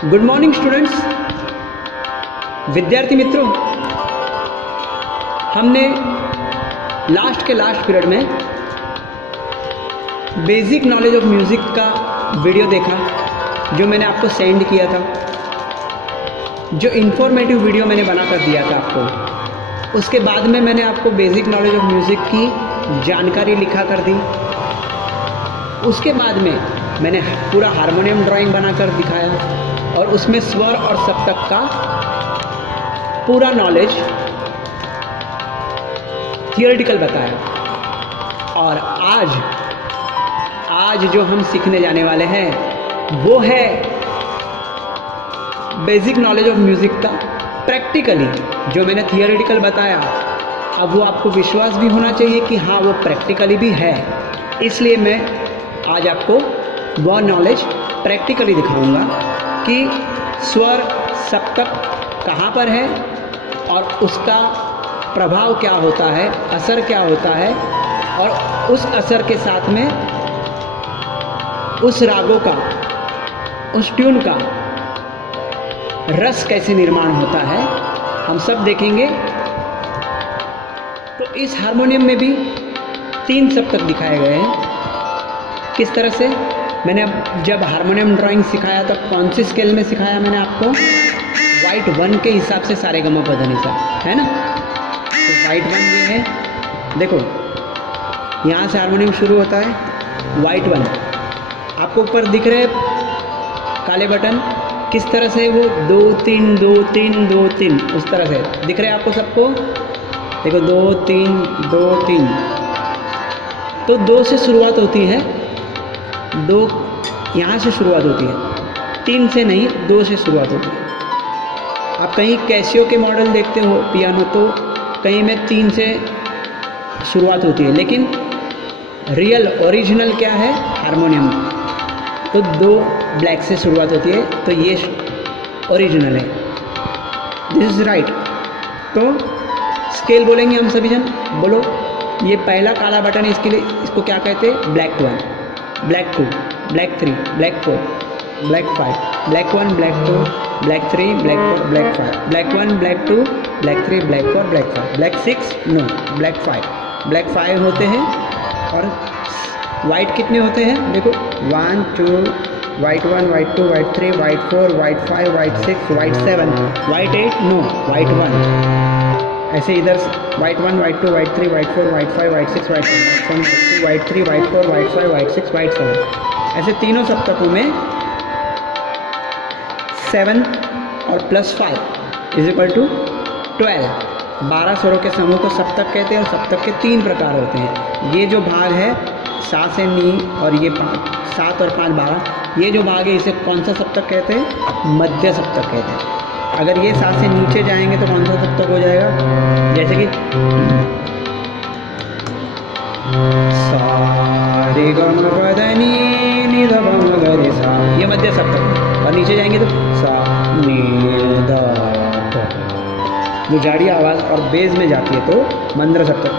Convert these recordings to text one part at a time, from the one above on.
Good morning students, विद्यार्थी मित्रों। हमने लास्ट पीरियड में बेसिक नॉलेज ऑफ म्यूज़िक का वीडियो देखा जो मैंने आपको सेंड किया था, जो इन्फॉर्मेटिव वीडियो मैंने बना कर दिया था आपको। उसके बाद में मैंने आपको बेसिक नॉलेज ऑफ म्यूज़िक की जानकारी लिखा कर दी। उसके बाद में मैंने पूरा हारमोनियम ड्राइंग बनाकर दिखाया और उसमें स्वर और सप्तक का पूरा नॉलेज थियोरेटिकल बताया। और आज जो हम सीखने जाने वाले हैं वो है बेसिक नॉलेज ऑफ म्यूज़िक का प्रैक्टिकली। जो मैंने थियोरेटिकल बताया, अब वो आपको विश्वास भी होना चाहिए कि हाँ वो प्रैक्टिकली भी है। इसलिए मैं आज आपको वह नॉलेज प्रैक्टिकली दिखाऊंगा कि स्वर सप्तक कहाँ पर है और उसका प्रभाव क्या होता है, असर क्या होता है, और उस असर के साथ में उस रागों का, उस ट्यून का रस कैसे निर्माण होता है, हम सब देखेंगे। तो इस हारमोनियम में भी 3 सप्तक दिखाए गए हैं। किस तरह से मैंने जब हारमोनियम ड्राइंग सिखाया तो कौन सी स्केल में सिखाया मैंने आपको? वाइट 1 के हिसाब से सारे गमा पधनी सा, है ना। तो वाइट 1 ये है, देखो यहाँ से हारमोनियम शुरू होता है। वाइट 1 आपको ऊपर दिख रहे काले बटन, किस तरह से वो 2 3 2 3 2 3 उस तरह से दिख रहे हैं आपको सबको। देखो 2 3 2 3, तो 2 से शुरुआत होती है, 2 यहाँ से शुरुआत होती है, 3 से नहीं 2 से शुरुआत होती है। आप कहीं कैसियो के मॉडल देखते हो पियानो, तो कहीं में 3 से शुरुआत होती है, लेकिन रियल ओरिजिनल क्या है हारमोनियम, तो 2 ब्लैक से शुरुआत होती है, तो ये ओरिजिनल है। This is right. तो स्केल बोलेंगे हम सभी जन, बोलो। ये पहला काला बटन है, इसके लिए इसको क्या कहते हैं? Black 1, black 2, black 3, black 4, black 5, black 1, black 2, black 3, black 4, black 5, black 1, black 2, black 3, black 4, black 5, black 6 no, black 5, black 5 होते हैं। और वाइट कितने होते हैं? देखो 1 2, white 1, white 2, white 3, white 4, white 5, white 6, white 7, white 8 no, white 1। ऐसे इधर white 1, white 2, white 3, white 4, white 5, white 6, white 7, white 3, white 4, white 5, white 6, white 7। ऐसे तीनों सप्तकों में 7 और +5 इज इक्वल टू 12। 12 स्वरों के समूह को सप्तक कहते हैं। और सप्तक के 3 प्रकार होते हैं। ये जो भाग है सा से नी, और ये 7 और 5 12, ये जो भाग है इसे कौन सा सप्तक कहते हैं? मध्य सप्तक कहते हैं। अगर ये सा से नीचे जाएंगे तो कौन सा सप्तक हो जाएगा? जैसे कि सा रे ग म प ध नि नि ध प म ग रे सा, ये मध्य सप्तक। और नीचे जाएंगे तो सा नि ध प, जो जाड़ी आवाज़ और बेस में जाती है तो मंद्र सप्तक,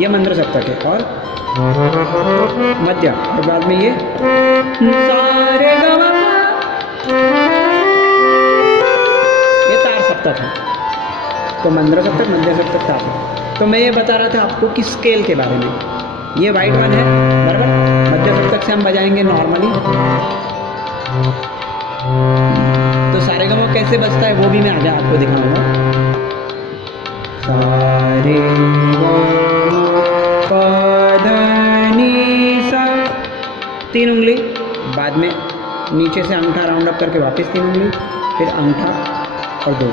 ये मंद्र सप्तक है। और मध्य, और बाद में ये सारे गमा, ये तार सप्तक है। तो मंद्र सप्तक, मध्य सप्तक, तार सप्तक। तो मैं ये बता रहा था आपको कि स्केल के बारे में। ये वाइट 1 है, बराबर। मध्य सप्तक से हम बजाएंगे नॉर्मली। तो सारे गमा कैसे बजता है वो भी मैं आगे आपको दिखाऊंगा। सारे प ध नि सा, 3 उंगली, बाद में नीचे से अंगूठा राउंड अप करके वापस 3 उंगली, फिर अंगूठा और 2,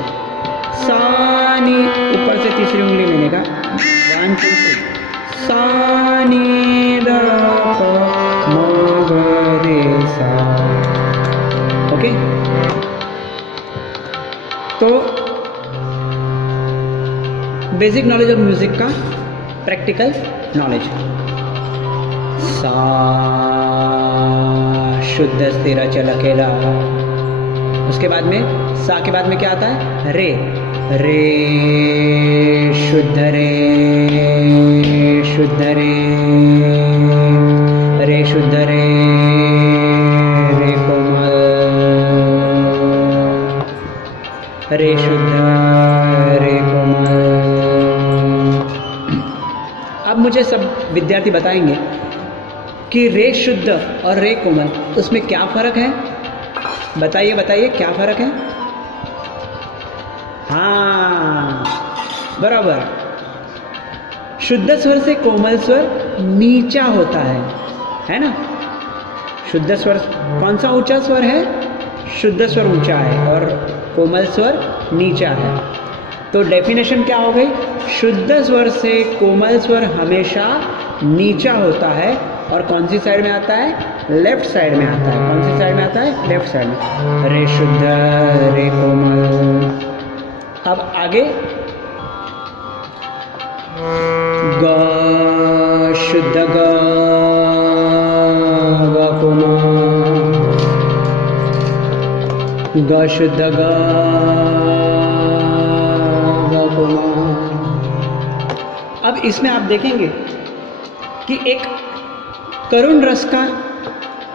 सा नी, ऊपर से तीसरी उंगली लेने का, 1 2 3, सा नी ध प म ग रे सा। ओके, तो बेसिक नॉलेज ऑफ म्यूजिक का प्रैक्टिकल नॉलेज। सा शुद्ध स्थिर अचल अकेला। उसके बाद में सा के बाद में क्या आता है? रे, रे शुद्ध रे, शुद्ध रे, रे शुद्ध रे, रे शुद्ध रे कोमल। अब मुझे सब विद्यार्थी बताएंगे कि रे शुद्ध और रे कोमल उसमें क्या फ़र्क है। बताइए बताइए क्या फ़र्क है। हाँ बराबर, शुद्ध स्वर से कोमल स्वर नीचा होता है ना। शुद्ध स्वर कौन सा ऊंचा स्वर है? शुद्ध स्वर ऊंचा है और कोमल स्वर नीचा है। तो डेफिनेशन क्या हो गई? शुद्ध स्वर से कोमल स्वर हमेशा नीचा होता है और कौन सी साइड में आता है? लेफ्ट साइड में आता है। कौन सी साइड में आता है? लेफ्ट साइड में। रे शुद्ध रे कोमल। अब आगे ग शुद्ध ग कोमल, ग शुद्ध ग कोमल। अब इसमें आप देखेंगे कि एक करुण रस का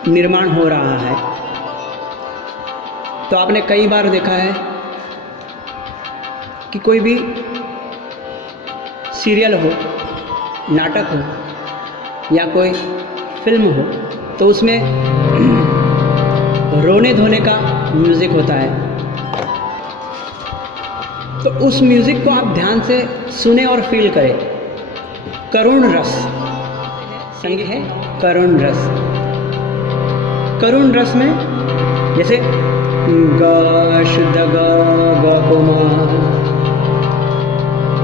निर्माण हो रहा है। तो आपने कई बार देखा है कि कोई भी सीरियल हो, नाटक हो या कोई फिल्म हो तो उसमें रोने धोने का म्यूज़िक होता है। तो उस म्यूज़िक को आप ध्यान से सुने और फील करें। करुण रस संगीत है। करुण रस, करुण रस में जैसे ग शुद्ध ग कोमल।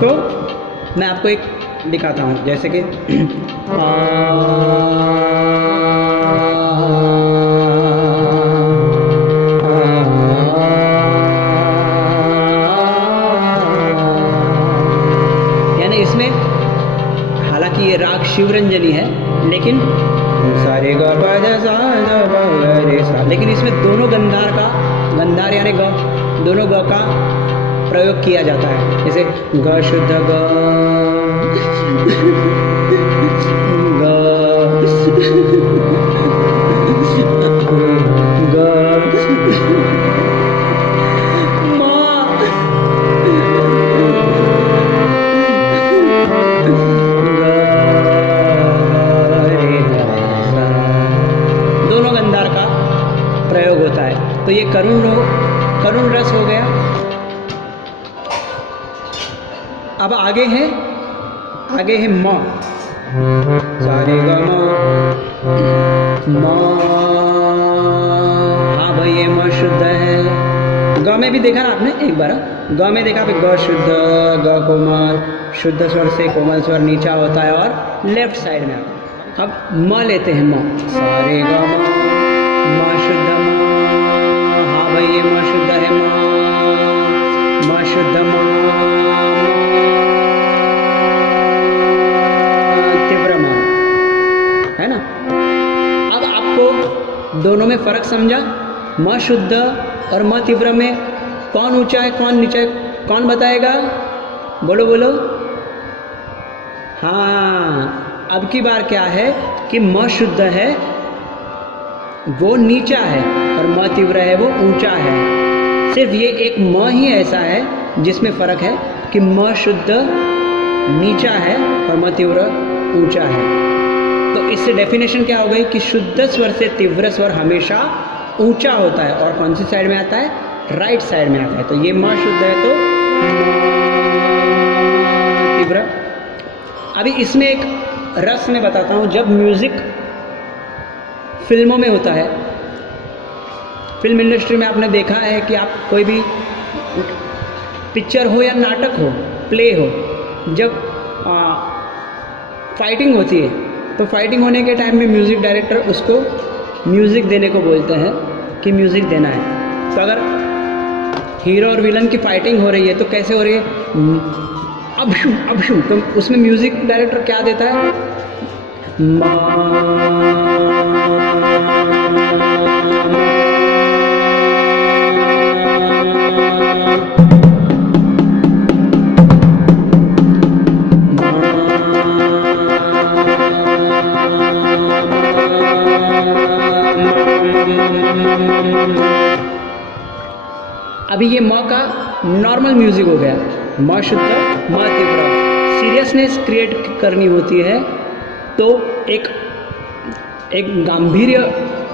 तो मैं आपको एक दिखाता हूँ, जैसे कि यानी इसमें हालांकि ये राग शिवरंजनी है लेकिन सारे ग प ध सा ध प रे सा, लेकिन इसमें दोनों गंधार यानी ग, दोनों ग का प्रयोग किया जाता है। जैसे ग शुद्ध ग दोनों गंधार का प्रयोग होता है। तो ये करुण रस हो गया। अब आगे है म, सारे ग म। हाँ भाई ये म शुद्ध है। ग में भी देखा ना आपने एक बार, ग में देखा ग शुद्ध ग कोमल, शुद्ध स्वर से कोमल स्वर नीचा होता है और लेफ्ट साइड में आता है। अब म लेते हैं, म सारे ग म शुद्ध म। हाँ भाई ये म शुद्ध है, म शुद्ध म तीव्र म, है ना। अब आपको दोनों में फर्क समझा? म शुद्ध और म तीव्र में कौन ऊंचा है कौन नीचा है, कौन बताएगा? बोलो बोलो। हाँ, अब की बार क्या है कि म शुद्ध है वो नीचा है और म तीव्र है वो ऊंचा है। सिर्फ ये एक म ही ऐसा है जिसमें फर्क है कि म शुद्ध नीचा है और म तीव्र ऊंचा है। तो इससे डेफिनेशन क्या हो गई कि शुद्ध स्वर से तीव्र स्वर हमेशा ऊंचा होता है और कौन सी साइड में आता है? राइट साइड में आता है। तो ये म शुद्ध है तो तीव्र। अभी इसमें एक रस में बताता हूँ। जब म्यूजिक फिल्मों में होता है, फिल्म इंडस्ट्री में आपने देखा है कि आप कोई भी पिक्चर हो या नाटक हो, प्ले हो, जब फाइटिंग होती है तो फाइटिंग होने के टाइम में म्यूज़िक डायरेक्टर उसको म्यूज़िक देने को बोलते हैं कि म्यूज़िक देना है। तो अगर हीरो और विलन की फाइटिंग हो रही है तो कैसे हो रही है? अब शू, तो उसमें म्यूज़िक डायरेक्टर क्या देता है? अभी ये म का नॉर्मल म्यूजिक हो गया, म शुद्ध म तीव्र। सीरियसनेस क्रिएट करनी होती है तो एक गांभीर्य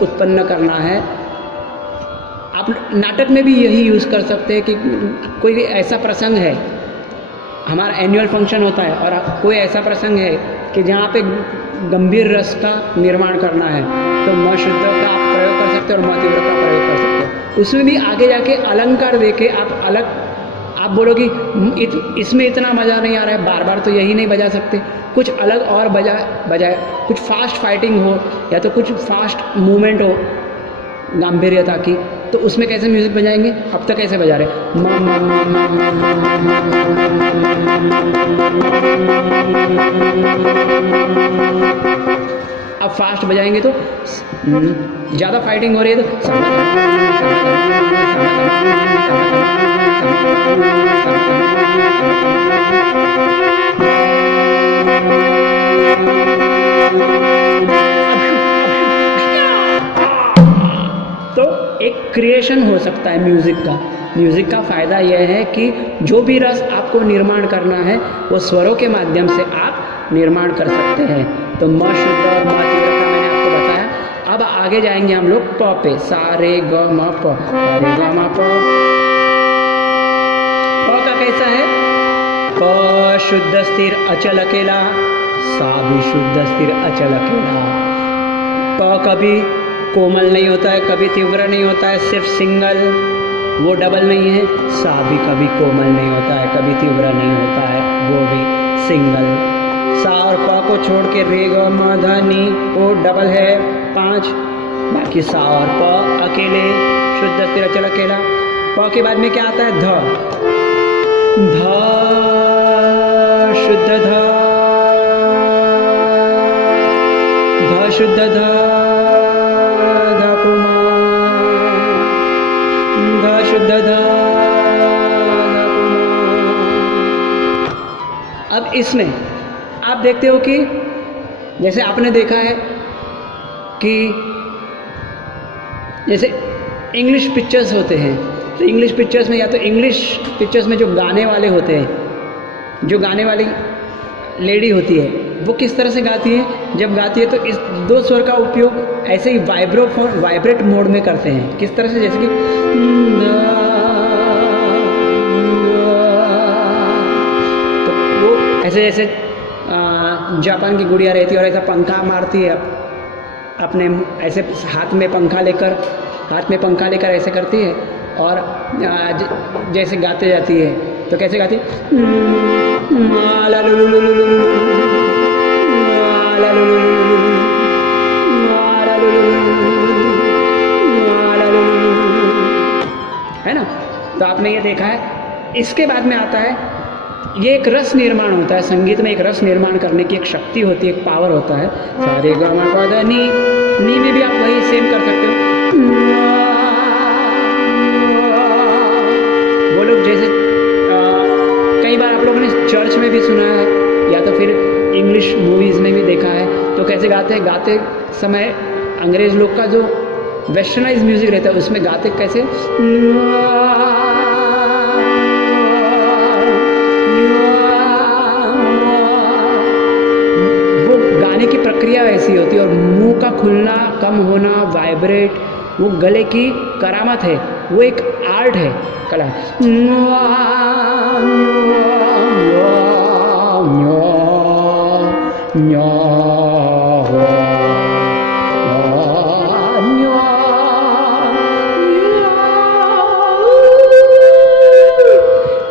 उत्पन्न करना है। आप नाटक में भी यही यूज़ कर सकते हैं कि कोई ऐसा प्रसंग है, हमारा एनुअल फंक्शन होता है और कोई ऐसा प्रसंग है कि जहाँ पे गंभीर रस का निर्माण करना है तो म शुद्ध का आप प्रयोग कर सकते हैं और म तीव्र का प्रयोग कर सकते हैं। उसमें भी आगे जाके अलंकार देके आप बोलोगे इसमें इतना मज़ा नहीं आ रहा है, बार बार तो यही नहीं बजा सकते, कुछ अलग और बजाए, कुछ फास्ट फाइटिंग हो या तो कुछ फास्ट मूवमेंट हो गांभीर्यता की, तो उसमें कैसे म्यूजिक बजाएंगे? अब तक कैसे बजा रहे अब फास्ट बजाएंगे तो ज़्यादा फाइटिंग हो रही है तो एक क्रिएशन हो सकता है म्यूज़िक का फ़ायदा यह है कि जो भी रस आपको निर्माण करना है वो स्वरों के माध्यम से आप निर्माण कर सकते हैं। तो म शुद्ध और म तीव्र का मैंने आपको बताया। अब आगे जाएंगे हम लोग प पे, सा रे ग म प, रे ग म प। प का कैसा है? प शुद्ध स्थिर अचल अकेला, सा भी शुद्ध स्थिर अचल अकेला। प कभी कोमल नहीं होता है, कभी तीव्र नहीं होता है, सिर्फ सिंगल, वो डबल नहीं है। सा भी कभी कोमल नहीं होता है, कभी तीव्र नहीं होता है, वो भी सिंगल। सा और प को छोड़ के रे ग म ध नी वो डबल है 5, बाकी सा और प अकेले शुद्ध स्थिर अचल अकेला। प के बाद में क्या आता है? ध, ध शुद्ध ध, ध शुद्ध ध, शुद्ध ध। अब इसमें आप देखते हो कि जैसे आपने देखा है कि जैसे इंग्लिश पिक्चर्स होते हैं तो इंग्लिश पिक्चर्स में या तो इंग्लिश पिक्चर्स में जो गाने वाले होते हैं, जो गाने वाली लेडी होती है वो किस तरह से गाती है? जब गाती है तो इस दो स्वर का उपयोग ऐसे ही वाइब्रेट मोड में करते हैं। किस तरह से? जैसे कि तो वो ऐसे जैसे जापान की गुड़िया रहती है और ऐसा पंखा मारती है अपने, ऐसे हाथ में पंखा लेकर ऐसे करती है और जैसे गाते जाती है तो कैसे गाती है? है ना? तो आपने ये देखा है। इसके बाद में आता है ये एक रस निर्माण होता है। संगीत में एक रस निर्माण करने की एक शक्ति होती है, एक पावर होता है। सा रे ग म प ध नी में भी आप वही सेम कर सकते हो। वो लोग जैसे कई बार आप लोगों ने चर्च में भी सुना है या तो फिर इंग्लिश मूवीज़ में भी देखा है तो कैसे गाते हैं? गाते समय अंग्रेज़ लोग का जो वेस्टर्नाइज म्यूज़िक रहता है उसमें गाते कैसे? वो गाने की प्रक्रिया ऐसी होती है और मुंह का खुलना, कम होना, वाइब्रेट, वो गले की करामत है, वो एक आर्ट है, कला।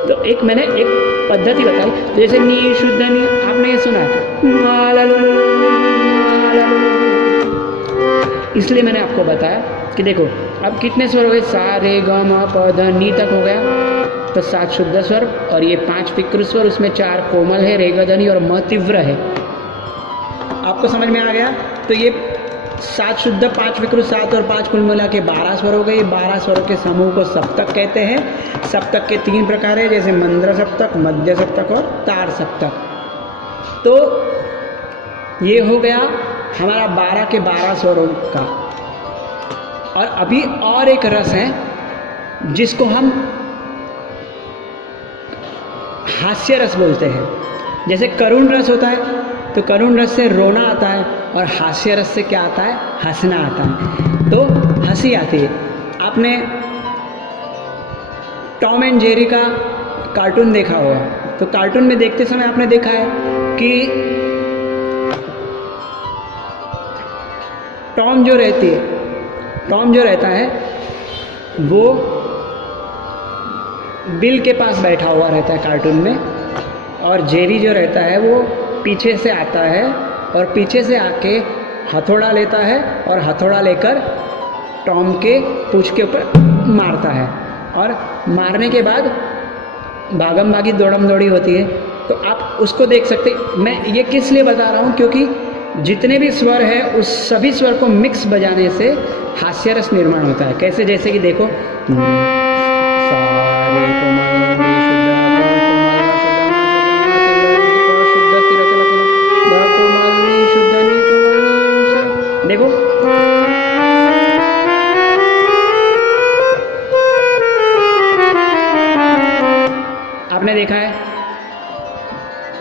तो एक मैंने एक पद्धति बताई, जैसे नी शुद्ध नी आपने ये सुना है, इसलिए मैंने आपको बताया कि देखो अब कितने स्वर हो गए? सा रे ग म प ध नी तक हो गया तो 7 शुद्ध स्वर और ये 5 विकृत स्वर, उसमें 4 कोमल है, रे ग ध नी और म तीव्र है। आपको समझ में आ गया? तो ये 7 शुद्ध 5 विकृत 7 और 5 कुल मिला के 12 स्वर हो गए। 12 स्वरों के समूह को सप्तक कहते हैं। सप्तक के 3 प्रकार है, जैसे मंद्र सप्तक, मध्य सप्तक और तार सप्तक। तो ये हो गया हमारा 12 के 12 स्वरों का। और अभी और एक रस है जिसको हम हास्य रस बोलते हैं। जैसे करुण रस होता है तो करुण रस से रोना आता है, और हास्य रस से क्या आता है? हंसना आता है, तो हंसी आती है। आपने टॉम एंड जेरी का कार्टून देखा होगा, तो कार्टून में देखते समय आपने देखा है कि टॉम जो रहता है वो बिल के पास बैठा हुआ रहता है कार्टून में, और जेरी जो रहता है वो पीछे से आता है और पीछे से आके हथौड़ा लेता है और हथौड़ा लेकर टॉम के पूंछ के ऊपर मारता है, और मारने के बाद भागम भागी दौड़म दौड़ी होती है। तो आप उसको देख सकते। मैं ये किस लिए बता रहा हूँ, क्योंकि जितने भी स्वर है उस सभी स्वर को मिक्स बजाने से हास्य रस निर्माण होता है। कैसे? जैसे कि देखो, देखो आपने देखा है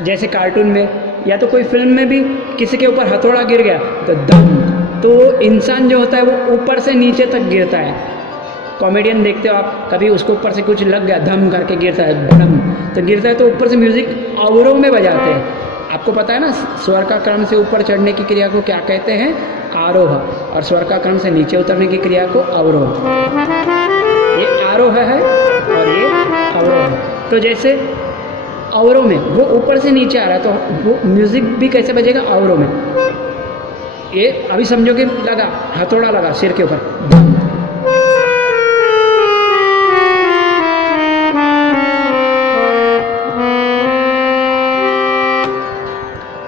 जैसे कार्टून में या तो कोई फिल्म में भी किसी के ऊपर हथौड़ा गिर गया तो दम, तो इंसान जो होता है वो ऊपर से नीचे तक गिरता है। कॉमेडियन देखते हो आप, कभी उसको ऊपर से कुछ लग गया, धम करके गिरता है, धम तो गिरता है, तो ऊपर से म्यूजिक अवरोह में बजाते हैं। आपको पता है ना, स्वर का क्रम से ऊपर चढ़ने की क्रिया को क्या कहते हैं? आरोह, और स्वर का क्रम से नीचे उतरने की क्रिया को अवरोह। ये आरोह है और ये अवरोह है। तो जैसे अवरोह में वो ऊपर से नीचे आ रहा है, तो वो म्यूजिक भी कैसे बजेगा? अवरोह में। ये अभी समझो कि लगा, हथौड़ा लगा सिर के ऊपर,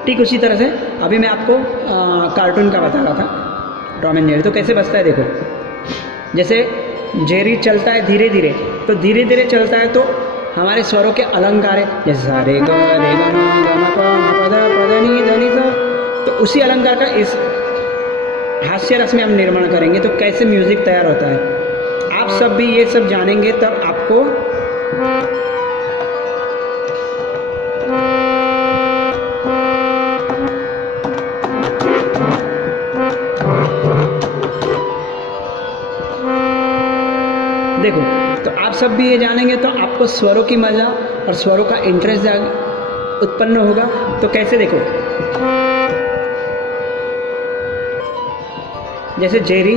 ठीक उसी तरह से अभी मैं आपको कार्टून का बता रहा था, टॉम एंड जेरी। तो कैसे बजता है देखो, जैसे जेरी चलता है धीरे धीरे, तो धीरे धीरे चलता है तो हमारे स्वरों के अलंकार है, जैसे सा रे ग रे ग म ग म प म प ध प ध नि ध नि सा, तो उसी अलंकार का इस हास्य रस में हम निर्माण करेंगे तो कैसे म्यूजिक तैयार होता है। आप सब भी ये सब जानेंगे तब आपको देखो, तो आप सब भी ये जानेंगे तो आपको स्वरों की मजा और स्वरों का इंटरेस्ट उत्पन्न होगा। तो कैसे? देखो, जैसे जेरी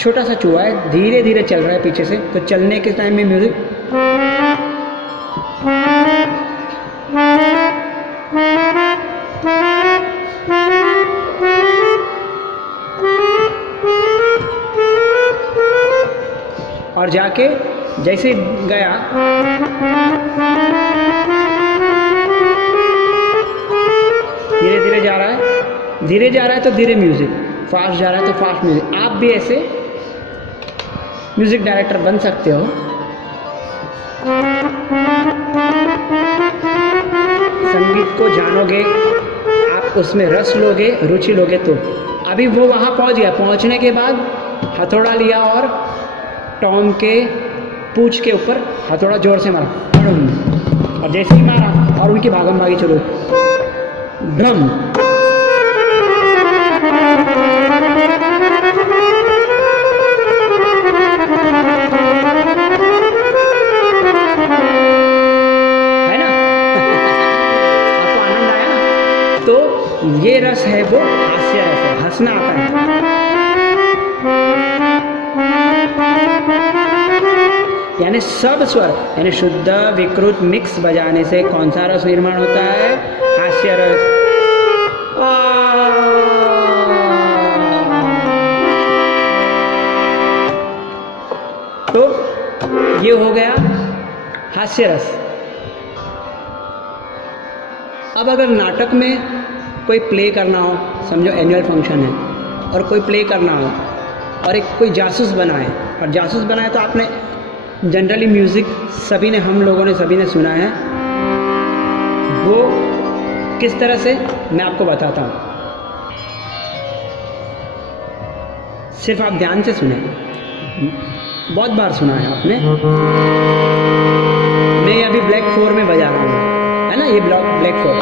छोटा सा चूहा है, धीरे धीरे चल रहा है पीछे से, तो चलने के टाइम में म्यूजिक और जाके जैसे गया धीरे धीरे जा रहा है, धीरे जा रहा है तो धीरे म्यूजिक, फास्ट जा रहा है तो फास्ट म्यूजिक। आप भी ऐसे म्यूजिक डायरेक्टर बन सकते हो। संगीत को जानोगे आप, उसमें रस लोगे, रुचि लोगे। तो अभी वो वहाँ पहुँच गया, पहुँचने के बाद हथौड़ा लिया और टॉम के पूंछ के ऊपर हथौड़ा जोर से मारा, और जैसे ही मारा और उनकी भागम भागी चलो, ड्रम। है ना? आपको आनंद आया ना? तो ये रस है वो हास्य रस है, हंसना आता है। यानी सब स्वर, यानी शुद्ध विकृत मिक्स बजाने से कौन सा रस निर्माण होता है? हास्य रस। तो ये हो गया हास्य रस। अब अगर नाटक में कोई प्ले करना हो, समझो एनुअल फंक्शन है और कोई प्ले करना हो और एक कोई जासूस बना है, और जासूस बना है तो आपने जनरली म्यूज़िक सभी ने, हम लोगों ने सभी ने सुना है। वो किस तरह से मैं आपको बताता हूँ, सिर्फ आप ध्यान से सुने, बहुत बार सुना है आपने। नहीं अभी ब्लैक 4 में बजा रहा हूँ, है ना, ये ब्लैक 4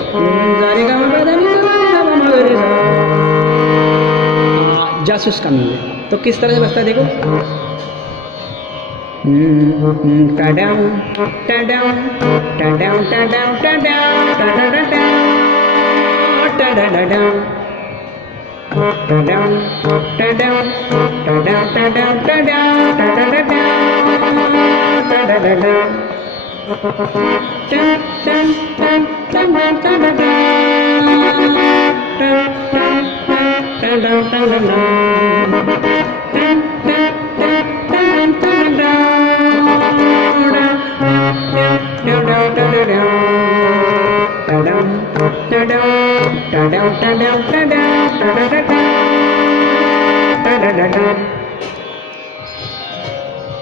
जासूस का म्यूजिक। तो किस तरह से बजता है देखो,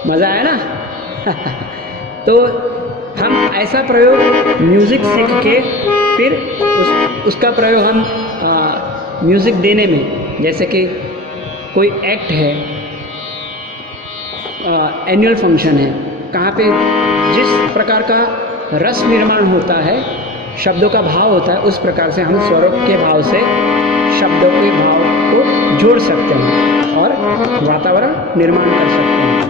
मज़ा आया ना। तो हम ऐसा प्रयोग म्यूज़िक सीख के फिर उसका प्रयोग हम म्यूज़िक देने में, जैसे कि कोई एक्ट है, एनुअल फंक्शन है, कहाँ पे जिस प्रकार का रस निर्माण होता है, शब्दों का भाव होता है, उस प्रकार से हम स्वरों के भाव से शब्दों के भाव को जोड़ सकते हैं और वातावरण निर्माण कर सकते हैं।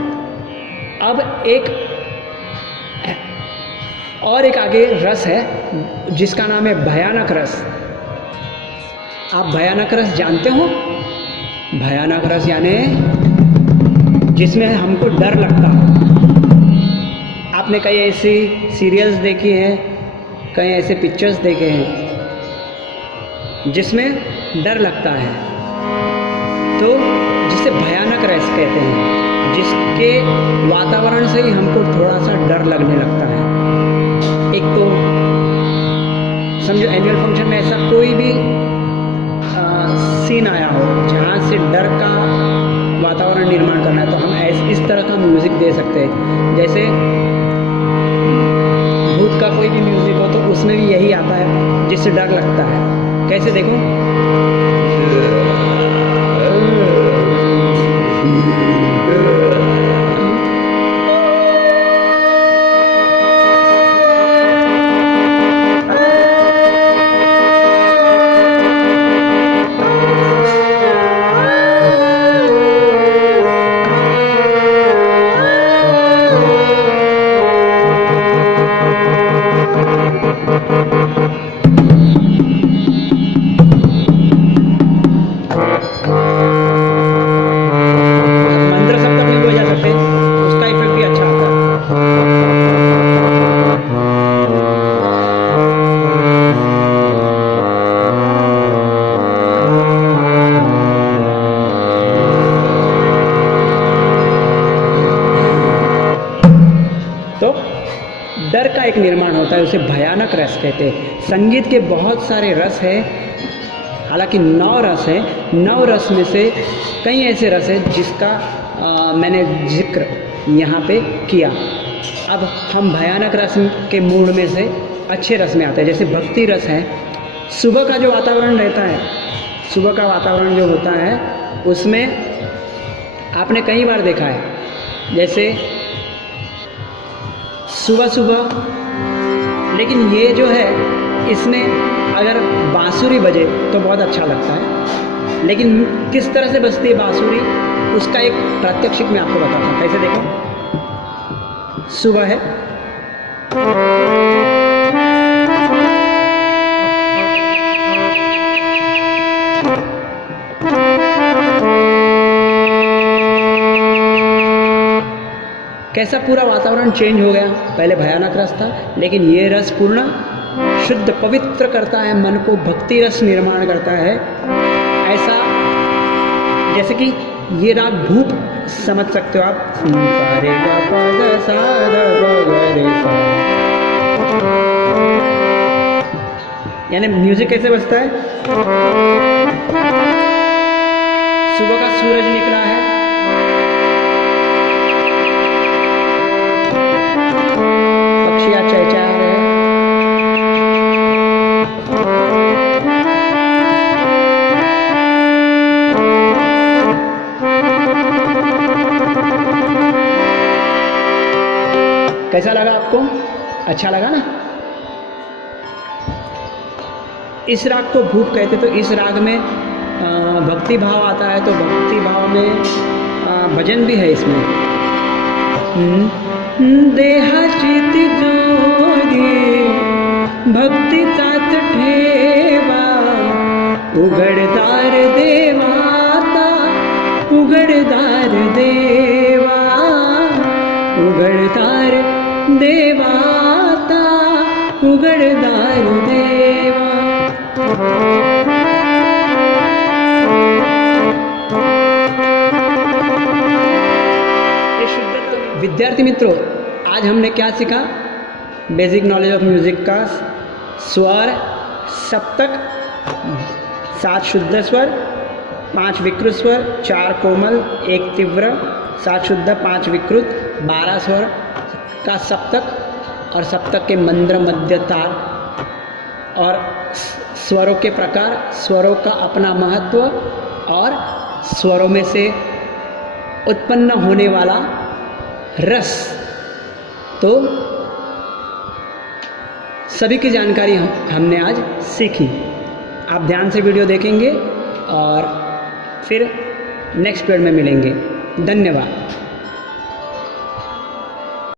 अब एक आगे रस है जिसका नाम है भयानक रस। आप भयानक रस जानते हो? भयानक रस यानी जिसमें हमको डर लगता है। आपने कई ऐसी सीरियल्स देखी हैं, कई ऐसे पिक्चर्स देखे हैं जिसमें डर लगता है, तो जिसे भयानक रस कहते हैं, जिसके वातावरण से ही हमको थोड़ा सा डर लगने लगता है। एक तो समझो एनुअल फंक्शन में ऐसा कोई भी सीन आया हो जहाँ से डर का वातावरण निर्माण करना है, तो हम इस तरह का म्यूज़िक दे सकते हैं। जैसे भूत का कोई भी म्यूज़िक हो तो उसमें भी यही आता है जिससे डर लगता है। कैसे देखो, डर का एक निर्माण होता है, उसे भयानक रस कहते हैं। संगीत के बहुत सारे रस हैं, हालांकि 9 रस हैं। 9 रस में से कई ऐसे रस हैं जिसका मैंने जिक्र यहाँ पे किया। अब हम भयानक रस के मूड में से अच्छे रस में आते हैं। जैसे भक्ति रस है, सुबह का जो वातावरण रहता है, सुबह का वातावरण जो होता है उसमें आपने कई बार देखा है, जैसे सुबह सुबह, लेकिन ये जो है इसमें अगर बांसुरी बजे तो बहुत अच्छा लगता है, लेकिन किस तरह से बजती है बांसुरी उसका एक प्रात्यक्षिक मैं आपको बताता हूँ। कैसे देखो, सुबह है, कैसा पूरा वातावरण चेंज हो गया। पहले भयानक रस था, लेकिन ये रस पूर्ण शुद्ध पवित्र करता है, मन को भक्ति रस निर्माण करता है। ऐसा जैसे कि ये राग भूप समझ सकते हो आप, सारे गा पा गा सा गा गा रे सा, यानी म्यूजिक कैसे बजता है। सुबह का सूरज निकला है, पक्षियाँ चहचहा रहे हैं, कैसा लगा आपको? अच्छा लगा ना? इस राग को भूप कहते, तो इस राग में भक्ति भाव आता है, तो भक्ति भाव में भजन भी है इसमें। देहाची जोरी भक्ति तात ठेवा, उघडदार देवाता, उघडदार देवा, उघडदार देवाता, उघडदार देवा। विद्यार्थी मित्रों, आज हमने क्या सीखा? बेसिक नॉलेज ऑफ म्यूजिक का स्वर, सप्तक, 7 शुद्ध स्वर, 5 विकृत स्वर, 4 कोमल, 1 तीव्र, 7 शुद्ध, 5 विकृत, 12 स्वर का सप्तक और सप्तक के मंद्र, मध्य, तार और स्वरों के प्रकार, स्वरों का अपना महत्व और स्वरों में से उत्पन्न होने वाला रस। तो सभी की जानकारी हमने आज सीखी। आप ध्यान से वीडियो देखेंगे और फिर नेक्स्ट पीरियड में मिलेंगे। धन्यवाद।